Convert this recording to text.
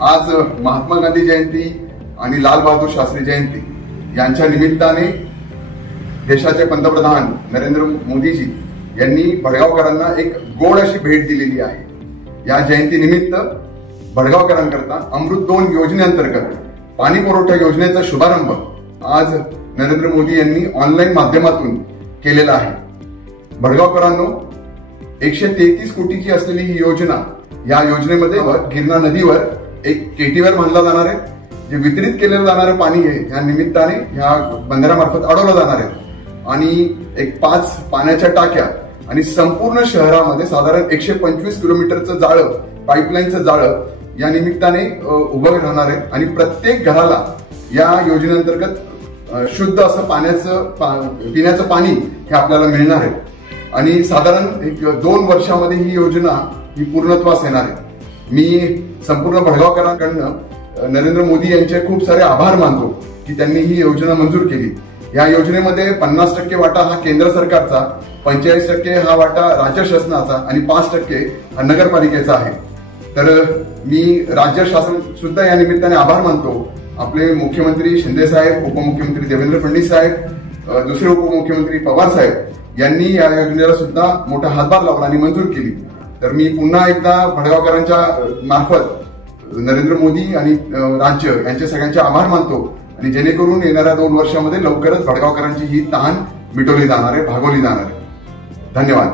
आज महात्मा गांधी जयंती आणि लाल बहादूर शास्त्री जयंती यांच्या निमित्ताने देशाचे पंतप्रधान नरेंद्र मोदीजी यांनी भडगावकरांना एक गोड अशी भेट दिलेली आहे। या जयंतीनिमित्त भडगावकरांकरता अमृत 2 योजनेअंतर्गत पाणी पुरवठा योजनेचा शुभारंभ आज नरेंद्र मोदी यांनी ऑनलाईन माध्यमातून केलेला आहे। भडगावकरांनो, 133 कोटीची असलेली ही योजना, या योजनेमध्ये गिरणा नदीवर एक केटीवर बांधला जाणार आहे, जे वितरित केलेलं जाणारं पाणी आहे या निमित्ताने ह्या बंधाऱ्यामार्फत अडवलं जाणार आहे आणि एक 5 पाण्याच्या टाक्या आणि संपूर्ण शहरामध्ये साधारण 125 किलोमीटरचं जाळं, पाईपलाईनचं जाळं या निमित्ताने उभं राहणार आहे आणि प्रत्येक घराला या योजनेअंतर्गत शुद्ध असं पिण्याचं पाणी हे आपल्याला मिळणार आहे आणि साधारण 2 वर्षामध्ये ही योजना ही पूर्णत्वास येणार आहे। मी संपूर्ण भडगावकरांकडनं नरेंद्र मोदी यांचे खूप सारे आभार मानतो की त्यांनी ही योजना मंजूर केली। या योजनेमध्ये 50% वाटा हा केंद्र सरकारचा, 45% हा वाटा राज्य शासनाचा आणि 5% हा नगरपालिकेचा आहे। तर मी राज्य शासन सुद्धा या निमित्ताने आभार मानतो। आपले मुख्यमंत्री शिंदे साहेब, उपमुख्यमंत्री देवेंद्र फडणवीस साहेब, दुसरे उपमुख्यमंत्री पवार साहेब यांनी या योजनेला सुद्धा मोठा हातभार लावला आणि मंजूर केली। तर मी पुन्हा एकदा भडगावकरांच्या मार्फत नरेंद्र मोदी आणि राज्य यांचे सगळ्यांचे आभार मानतो आणि जेणेकरून येणाऱ्या 2 वर्षामध्ये लवकरच भडगावकरांची ही तहान मिटवली जाणार आहे, भागवली जाणार आहे। धन्यवाद।